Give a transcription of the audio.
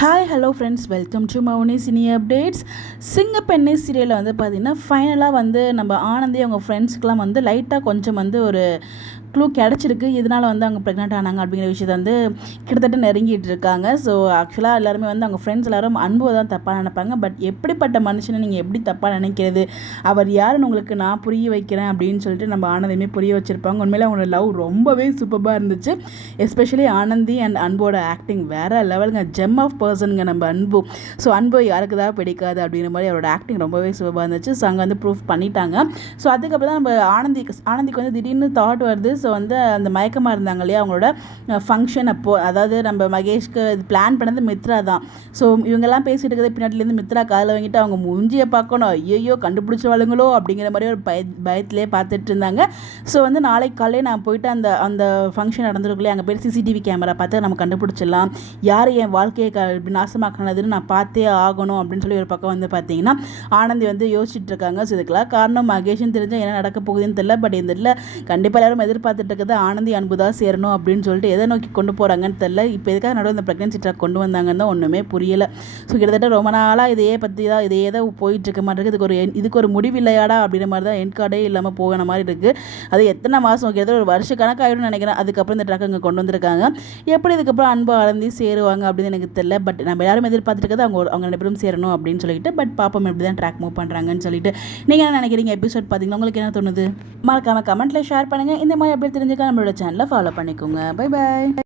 Hi hello friends, welcome to Mouni cine updates. Singappenne சீரியலில் வந்து பார்த்திங்கன்னா ஃபைனலாக வந்து நம்ம ஆனந்தி அவங்க ஃப்ரெண்ட்ஸ்க்கெலாம் வந்து லைட்டாக கொஞ்சம் வந்து ஒரு க்ளூ கிடச்சிருக்கு. இதனால் வந்து அவங்க ப்ரெக்னென்ட் ஆனாங்க அப்படிங்கிற விஷயத்தை வந்து கிட்டத்தட்ட நெருங்கிட்டு இருக்காங்க. ஸோ ஆக்சுவலாக எல்லாருமே வந்து அவங்க ஃப்ரெண்ட்ஸ் எல்லோரும் அன்பு தான் தப்பாக நினைப்பாங்க. பட் எப்படிப்பட்ட மனுஷனை நீங்கள் எப்படி தப்பாக நினைக்கிறது, அவர் யாருன்னு உங்களுக்கு நான் புரிய வைக்கிறேன் அப்படின்னு சொல்லிட்டு நம்ம ஆனந்தியுமே புரிய வச்சுருப்பாங்க. உண்மையிலே அவங்களோட லவ் ரொம்பவே சூப்பராக இருந்துச்சு. எஸ்பெஷலி ஆனந்தி அண்ட் அன்போட ஆக்டிங் வேறு லெவலுங்க. ஜெம் ஆஃப் பர்சனுங்க நம்ம அன்பு. ஸோ அன்பு யாருக்கு தான் பிடிக்காது அப்படிங்கிற மாதிரி அவரோட ஆக்டிங் ரொம்பவே சூப்பராக இருந்துச்சு. ஸோ அங்கே வந்து ப்ரூஃப் பண்ணிட்டாங்க. ஸோ அதுக்கப்புறம் தான் நம்ம ஆனந்திக்கு வந்து திடீர்னு தாட் வருது. ஸோ வந்து அந்த மயக்கமாக இருந்தாங்க இல்லையா, அவங்களோட ஃபங்க்ஷன் அப்போது, அதாவது நம்ம மகேஷ்க்கு இது பிளான் பண்ணது மித்ரா தான். ஸோ இவங்கெல்லாம் பேசிகிட்டு இருக்கிறது பின்னாடிலேருந்து மித்ரா காதில் வாங்கிட்டு அவங்க மூஞ்சியை பார்க்கணும், ஐயோ கண்டுபிடிச்சவாளுங்களோ அப்படிங்கிற மாதிரி ஒரு பயத்திலே பார்த்துட்டு இருந்தாங்க. ஸோ வந்து நாளைக்கு காலையே நான் போயிட்டு அந்த அந்த ஃபங்க்ஷன் நடந்திருக்குள்ளே அங்கே போய் சிசிடிவி கேமரா பார்த்து நம்ம கண்டுபிடிச்சிடலாம், யார் என் வாழ்க்கையை இப்படி நாசமாக்கினதுன்னு நான் பார்த்தே ஆகணும் அப்படின்னு சொல்லி ஒரு பக்கம் வந்து பார்த்தீங்கன்னா ஆனந்தி வந்து யோசிச்சுட்டு இருக்காங்க. ஸோ இதுக்கெல்லாம் காரணம் மகேஷன் தெரிஞ்சால் என்ன நடக்க போகுதுன்னு தெரியல. பட் இந்த இதில் கண்டிப்பாக எல்லாரும் எதிர்பார்த்துட்டு இருக்கிறது ஆனந்தி அன்பு தான் சேரணும் அப்படின்னு சொல்லிட்டு எதை நோக்கி கொண்டு போகிறாங்கன்னு தெரியல. இப்போ எதுக்காக நடுவில் இந்த ப்ரெக்னன்சி ட்ராக் கொண்டு வந்தாங்கன்னு தான் ஒன்றுமே புரியலை. ஸோ கிட்டத்தட்ட ரொம்ப நாளாக இதையே பற்றி தான் இதையே தான் போயிட்டு இருக்க மாதிரி இருக்குது. இதுக்கு ஒரு முடிவு இல்லையாடா அப்படின்ற மாதிரி தான் என் கார்டே இல்லாமல் போகிற மாதிரி இருக்குது. அது எத்தனை மாதம் கிட்டத்தட்ட ஒரு வருஷ கணக்காகிடும்னு நினைக்கிறேன். அதுக்கப்புறம் இந்த ட்ராக் அங்கே கொண்டு வந்திருக்காங்க. எப்படி இதுக்கப்புறம் அன்பு ஆனந்தி சேருவாங்க அப்படின்னு எனக்கு தெரியல. பட் நம்ம எல்லாரும் எதிர்பார்த்துட்டு இருக்கிறது அவங்க ரெண்டு பேரும் சேரணும் அப்படின்னு சொல்லிட்டு. பட் பாப்போம் எப்படி தான் ட்ராக் மூவ் பண்ணுறாங்கன்னு சொல்லிட்டு. நீங்கள் என்ன நினைக்கிறீங்க? எபிசோட் பார்த்தீங்கன்னா உங்களுக்கு என்ன தோணுது? மறக்காமல் கமெண்ட்டில் ஷேர் பண்ணுங்கள். இந்த மாதிரி எப்படி தெரிஞ்சுக்க நம்மளோட சேனலை ஃபாலோ பண்ணிக்கோங்க. Bye bye.